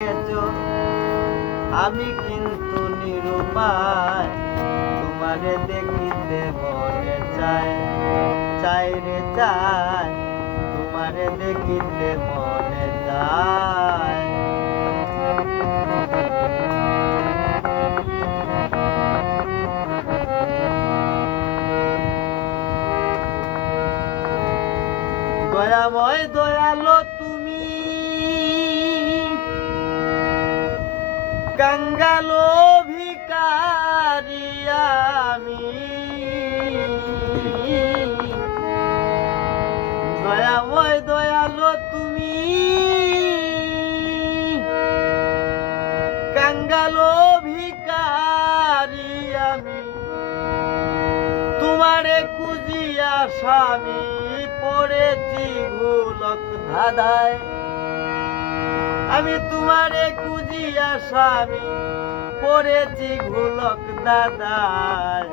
গেছো, আমি কিন্তু নিরুপায়, তোমারে দেখিতে মনে চায়, চাই রে চাই, তোমারে দেখিতে মনে চায়। দয়াময় দয়ালো তুমি, কাঙ্গালো ভিখারি আমি। দয়াময় দয়ালো তুমি, কাঙ্গালো ভিখারি আমি। তোমারে খুঁজিয়া স্বামী পড়েছি গোলক ধাঁধায়। আমি তোমারে খুঁজিয়া স্বামী পড়েছি গোলক ধাঁধায়।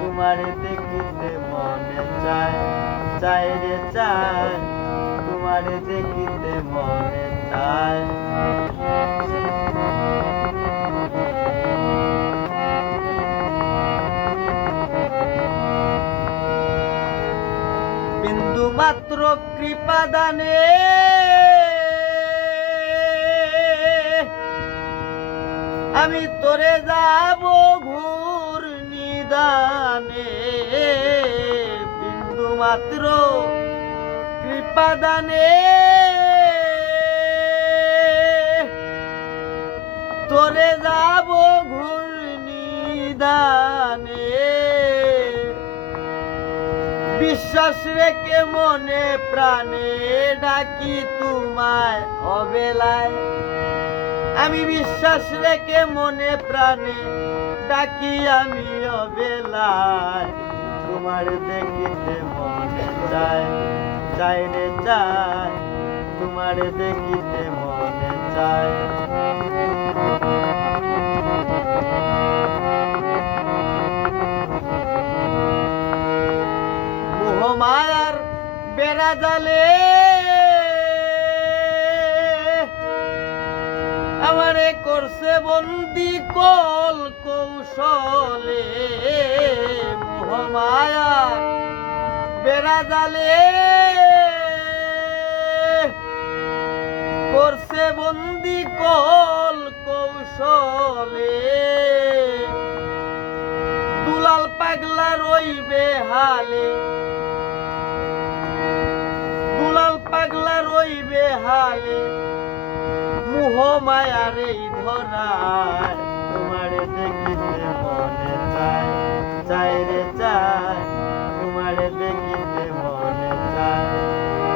তোমারে দেখিতে মনে চায়, চাই রে চাই, তোমারে দেখিতে মনে চায়। বিন্দু মাত্র কৃপা দানে আমি তোরে যাব ঘুর নিদানে। বিন্দু মাত্র কৃপা দানে তোরে যাব ঘুর নিদানে। বিশ্বাস রেখে মনে প্রাণে ডাকি তোমায় অবেলায়। আমি বিশ্বাস রেখে মনে প্রাণে ডাকি আমি অবেলায়। তোমার দেখিতে মনে চায়, চাই রে চাই, তোমার দেখিতে মনে চায়। মায়ার বেড়া জালে আমারে করছে বন্দি কল কৌশলে। মোহমায়ার বেড়া জালে করছে বন্দি কল কৌশলে। দুলাল পাগলা রইবে হালে, দুলাল পাগলা রইবে হালে মোহ মায়ার এই ধরায়। তোমারে দেখিতে মনে চায়, চাই রে চাই, তোমারে দেখিতে মনে চায়।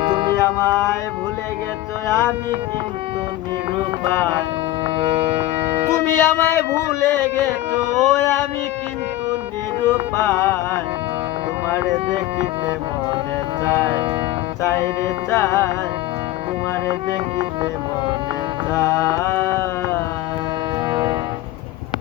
তুমি আমায় ভুলে গেছো, আমি কিন্তু নিরুপায়। তুমি আমায় ভুলে গেছো, আমি কিন্তু নিরুপায়। তোমারে দেখিতে মনে চায়, চাই রে চাই, তোমারে দেখিতে মনে চায়।